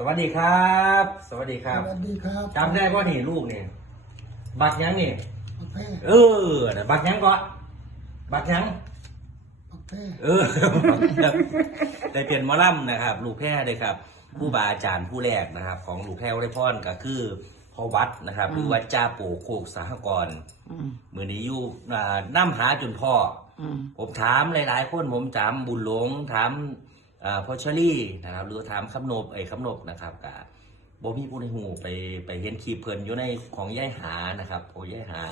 สวัสดีครับ สวัสดีครับสวัสดีครับจำได้ว่านี่ลูกนี่บักหยังนี่ปักแพ้เออน่ะบักหยังก่อนบักหยังปักแพ้เออได้เปลี่ยนหมอลัมนะครับ ลูกแพร่เลยครับ ผู้บาอาจารย์ผู้แรกนะครับ ของลูกแพร่วรพรก็คือพ่อวัดนะครับหรือวัดจ้าปู่โคกสหกรณ์อืมมือนี้อยู่อ่าน้ำหาจนพ่ออืมผมถามหลาย ๆ คนผมถามบุญหลงถามอ่า พ่อเชอรี่นะครับหรือถามคำนบไอ้คำนบนะครับกับบ่มีผู้ในหูไปไปเห็นคลิปเพิ่นอยู่ในของย่ายหานะครับโอ้ย่ายหา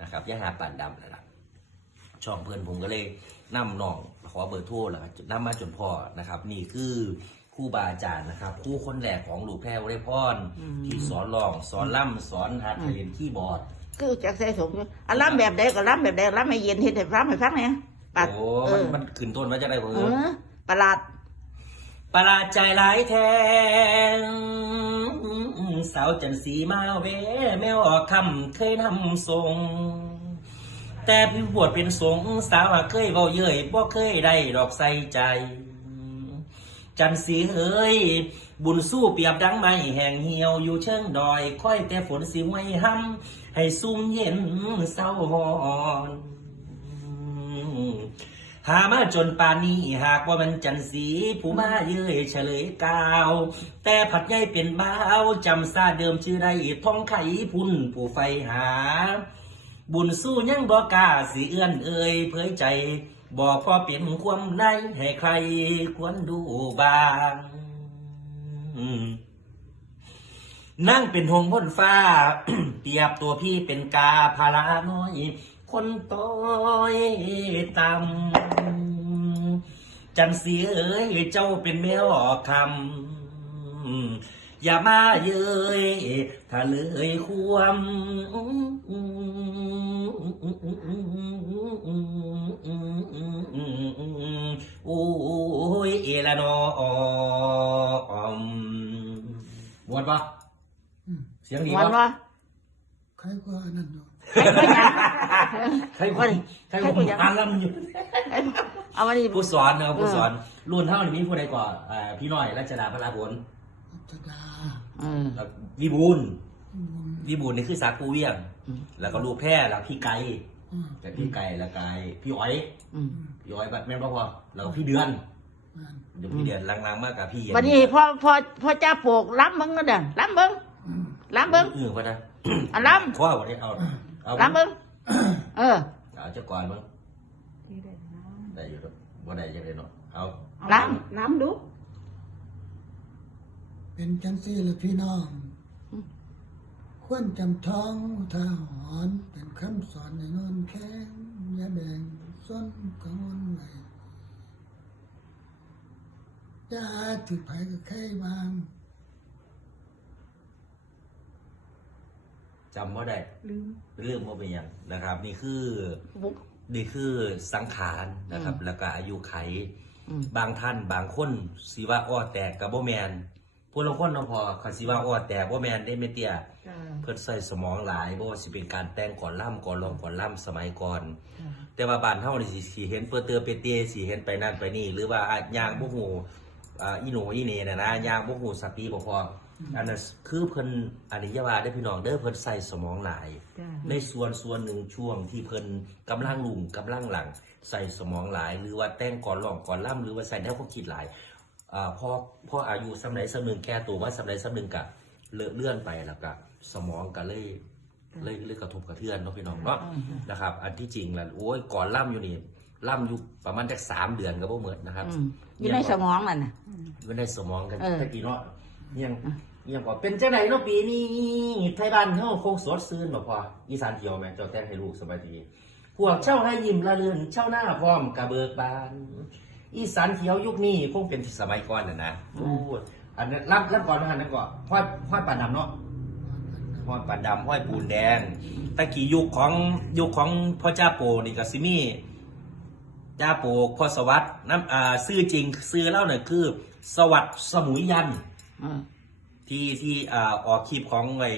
นะครับย่ายหาป่านดำนะครับช่องเพื่อนผมก็เลยนำน้องขอเบอร์โทรแล้วก็นำมาจนพ่อนะครับ นี่คือครู่บาอาจารย์นะครับครู่คนแรกของหลูกแพรวได้พรที่สอนร้องสอนล่ำสอนหัดเรียนคีย์บอร์ดคือจากใส่ถุงอยู่อะล้ำแบบใดก็ล้ำแบบใดล้ำให้เย็นเห็นให้ฟังให้ฟังเนี่ยปัดโอ้เอมันอมันขึ้นต้นมาจากไหนผมเออประหลาด ประหลาดใจหลายแทงสาวจันสีมาเวแมวออกคำเคยนำสงแต่พี่บวชเป็นสงสาวเคยเบาเย้ยบ่เคยได้ดอกใส่ใจ จันสีเอ้ยบุญสู้เปียบดังไม้แห่งเหี่ยวอยู่เชิงดอย ค่อยแต่ฝนสิไม่ห้ำให้ซุ่มเย็นเศร้าหอน หามาจนปานนี้หากว่ามันจันสีผู้มาเย้ยเฉลยกาว แต่ผัดใหญ่เป็นบ้าวจำซาเดิมชื่อใดท้องไข่พุ่นผู้ไฟหา บุญสู้ยังบอกาสิเอื้อนเอ่ยเผยใจ บอกพอเป็นความในให้ใครควรดูบ้างนั่งเป็นหงพ้นฟ้า เปรียบตัวพี่เป็นกาพาราน้อย คนต้อยต่ำจันเสียเอ้ยเจ้าเป็นแมวคำอย่ามาเย้ยถ้าเลยความโอ้ยเอละนอมบวชปะอืมเสียงดีวันปะว่า ใครก็อันนั้นอยู่ใครคนใครคนอ่านแล้วมันอยู่ เอามานี่ผู้สอนนะครับผู้สอนรุ่นเท่านี้มีผู้ใดก่อนเอ่อพี่น้อยรัชดาพระราผลรัชดาออแล้ววิบูลย์วิบูลย์นี่คือสาคูเวียง อืมแล้วก็ลูกแพร่แล้วพี่ไก่อืมแต่พี่ไก่แล้วไก่พี่อ้อยอืมพี่อ้อยบัดแม่นบ่พอแล้วก็พี่เดือนเดี๋ยวพี่เดือนลังๆมากกับพี่เย็นวันนี้พ่อพ่อพ่อจ้าโปกล้ำมึงก็เด้อล้ำเบิ้ง ล้ำเบิ้งเออว่านะอะล้ข้อวันนี้เอาเอาำล้ำเบิ้งเออเอาเจ้าก่อนมั้งได้อยู่ครับว่าได้ยังไงเนาะเอาล้น้ำดูเป็นจังซี่ละพี่น้องควรจำท้องอุทาหรณ์เป็นคำสอนในนอนแข้งอย่าแบ่งส้นกังวลไว้อย่าถือไผกับใครบาง จำว่าได้ลืม เรื่องว่าเป็นหยังนะครับ นี่คือำบุกนี่คือสังขารนะครับอืมแล้วก็อายุไข อืม บางท่านบางคนสิว่าอ้อแตกกับบ่แมนผู้ลางคนเนาะพอเขาสิว่าอ้อแตกบ่แมนได้ไม่เตี้ย จ้าเพิ่นใส่สมองหลายบ่ว่าสิเป็นการแต่งก่อนล่ำก่อนลองก่อนล่ำสมัยก่อนแต่ว่าบ้านเฮานี่สิสิเห็นเปื้อเตือเปเตียสิเห็นไปนั่นไปนี่ หรือว่าอะย่างบ่ฮู้อ่าอีโหนอีเหน่น่ะนะย่างบ่ฮู้สปีบ่พอ อันนั้นคือเพิ่นอันนี้อย่าว่าได้อพี่น้องเด้อเพิ่นใส่สมองหลาย จ้าในส่วนส่วนหนึ่งช่วงที่เพิ่นกำลังลุงกำลังหลังใส่สมองหลาย หรือว่าแต่งก่อนร้องก่อนล่ำหรือว่าใส่แนวความคิดหลายอ่าพอพออายุสำไหนสำหนึ่งแก่ตัวว่าสำไหนสำหนึ่งกะเลอะเลื่อนไปแล้วก็สมองก็เลยเลยเลยกระทบกระเทือนเนาะพี่น้องเนาะนะครับ อันที่จริงแล้วโอ้ยก่อนล่ำอยู่นี่ล่ำอยู่ประมาณจักสามเดือนก็บ่เหมือนนะครับอืมอยู่ในสมองมันน่ะ อยู่ในสมองกันเออ ตะกี้เนาะ ยังยังก็เป็นจังไดเนาะปีนี้ไทยบ้านเฮาคงสดซื่นบ่พออีสานเที่ยวแม่เจ้าแต่งให้ลูกสบายดีพวกเช่าให้ยิ้มละเลือนเช่าหน้าพร้อมกระเบิกบาน อีสานเที่ยวยุคนี้คงเป็นสมัยก่อนน่ะนะโอ้อันนั้นรับรับก่อนนะฮะนั่นก่อนห้อยห้อยปานดำเนาะห้อยปานดำห้อยปูนแดงตะกี้ยุคของยุคของพ่อจ้าโปนี่ก็สิมีจ้าโปกพ่อสวัสด์น้ำอ่าซื้อจริงซื้อเล่าหน่อยคือ สวัสดิ์สมุยยัน อืม ที่ที่อ่าออกคลิปของไอ้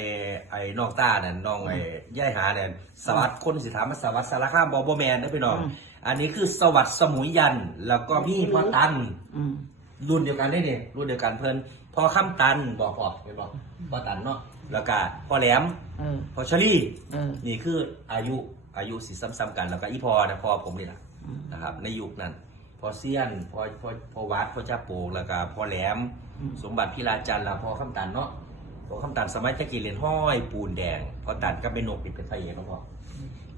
ไอ้น้องต้าเนี่ยน้องไอ้ย่ายหาเนี่ยสวัสดิ์คนสิถามว่าสวัสดิ์สารคามบอบแมนนะพี่น้องอันนี้คือสวัสดิ์สมุยยัน แล้วก็พี่พ่อตัน อืม รุ่นเดียวกันได้เนี่ยรุ่นเดียวกันเพิ่นพ่อคำตันบอกพ่อไปบอกพ่อตันเนาะแล้วก็พ่อแหลมเออพ่อชลี่ เออ นี่คืออายุอายุสิซ้ำๆกันแล้วก็อีพอนะพ่อผมนี่แหละนะครับ ในยุคนั้น พ่อเซียนพ่อพ่อพ่อวัดพ่อจ้าโปงแล้วก็พ่อแหลม สมบัติพิลาจันทร์แล้วพ่อคำตันเนาะพ่อคำตันสมัยตะกี้เรียนห้อยปูนแดงพ่อตันก็เป็นนกปิดเป็นไฟเอกเนาะพ่อ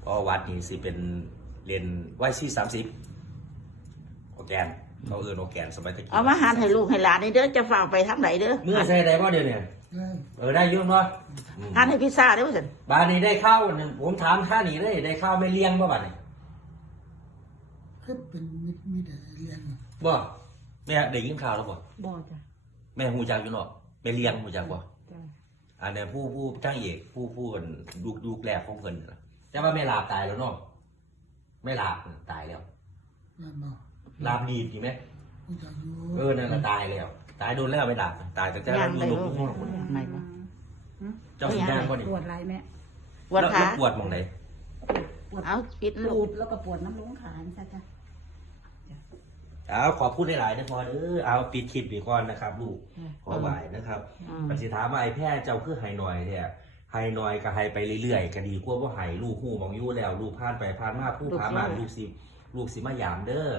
พ่อวัดนี่สิเป็นเรียนไว้ซี่สามสิบโอแกนเขาเออโอแกนสมัยตะกี้เอามาหาให้ลูกให้หลานนี่เด้อจะฝากไปทางไหนเด้อเมื่อใส่ได้บ่เดี๋ยวเนี่ยได้เออได้อยุ่งเนาะอืมหาให้พิซซ่าเด้อว่าซั่นบานนี้ได้ข้าวหนึ่งผมถามท่านี่ได้ได้ข้าวไม่เลี้ยงบ่บัดนี้ คือเป็นมิตรมิตรเรียนบ่แม่ได้ยินข่าวแล้วบ่บ่จ้ะแม่หูจักอยู่เนาะไม่เลี้ยงหูจักบ่จ้ะอันนี้ผู้ผู้จ้างเอกผู้ผู้ลูกลูกแรกของเพิ่นน่ะแต่ว่าแม่ลาบตายแล้วเนาะแม่ลาบตายแล้วนั่นเนาะลาบดีดีไหมผู้จักอยู่เออนั่นน่ะตายแล้ว ตายโดนแล้วไม่ลาบตายแต่เจ้าย่างลูได้กบ่ลูกไหนบ่เจ้าสิย่างบ่นี่ปวดไรแม่ปวดแล้วขาแล้วปวดหมองไหนปวด เอาปิดลูลูกดแล้วก็ปวดน้ำลงขาใช่จ้ะเอาขอพูดหลายๆนะพอเด้อเอาปิดคลิปดีก่อนนะครับ ลูกขอไหวนะครับอืมปฏิถามว่าไอ้แพทย์เจ้าคือไฮนอยเนี่ยไฮนอยก็ไฮไปเรื่อยๆก็ดีกว่าว่าไฮลูกหูมองอยู่แล้ว ลูกผ่านไปผ่านมาผู้พามานลูกสิลูกสิมายามเด้อ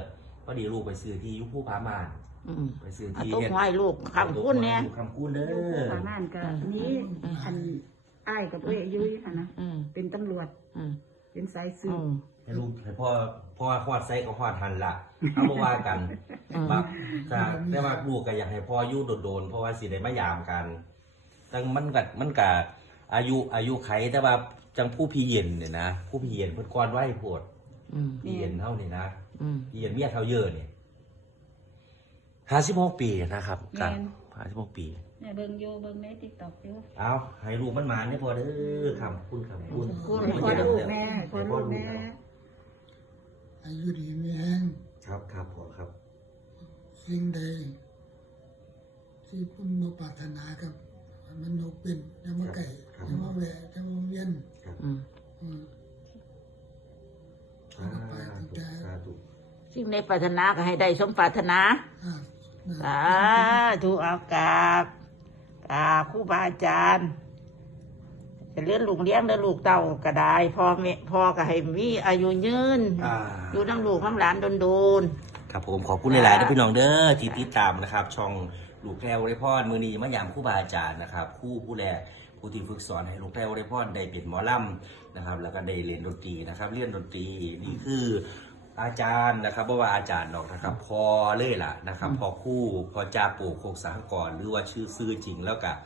พอดีลูกไปซื้อที่อยุผู้พามานอืมไปซื้อเอาที่ตุ๊กไว้ลูกคำคุณเนี่ย ลูกคำคุณเด้ลูกอขาม่านก็นี้อันอ้ายกับเอ้ยอายุยค่ะนะอืมเป็นตำรวจ อืม เป็นสายสือืบมให้ลูกให้พ่อพ่อฮอดไซก็ฮอดทันละเอามาว่ากันอืม บักแต่แต่ว่าลูกก็อยากให้พ่ออยู่โดนๆเพราะว่าสิได้มายามกันจังมันกัมันกะอายุอายุไขแต่ว่าจังผู้พี่เย็นเนี่ยนะผู้พี่เย็นเพิ่นก่อนไหวโพดอืมพี่เย็นเท่านี่นะอืม พี่เย็นเมียเท่าเยอะเนี่ยห้าสิบหกปีนะครับกันห้าสิบหกปี เนี่ยเบิ่งอยู่เบิ่งในติ๊กต็อกอยู่เอาให้ลูกมันหมาเนี่ยพอเด้อคำคุณคำคุณขอลูกแม่ขอลูกแม่อายุดีมีแห้งครับครับพอครับ สิ่งใด ที่พุ่นมาปรารถนากับ มันนกเป็นจะมาไก่จะมาแหวะจะมาเวียนอืมอืม สาธุสาธุสิ่งในปรารถนาก็ให้ได้สมปรารถนา อ่า สาธุเอากราบกราบ ครูบาอาจารย์จะเลี้ยงลูกเลี้ยงเด้อลูกเต่าก็ได้พ่อแม่พ่อก็ให้มีอายุยืนอ่า อยู่น้ำลูกน้ำหลานโดนครับผมขอบคุณหลายๆนะพี่น้องเด้อที่ติดตามนะครับ ช่องลูกแพรวไรพรมือนีมะยามครู่บาอาจารย์นะครับครู่ผู้แลผู้ที่ฝึกสอนให้ลูกแพรวไรพรได้เป็นหมอลำนะครับ แล้วก็ได้เรียนดนตรีนะครับ เรียนดนตรีนี่คือ อาจารย์นะครับเพราะว่าอาจารย์ดอกนะครับพอเลยล่ะนะครับ พอครู่พอจาปู่โคกสหกรณ์หรือว่าชื่อซื่อจริงแล้วกับ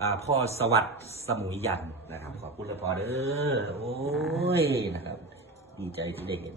อ่าพ่อสวัสดิ์สมุยยันนะครับ ขอบคุณเลยพอเด้อโอ้ยนะครับ ดีใจที่ได้เห็น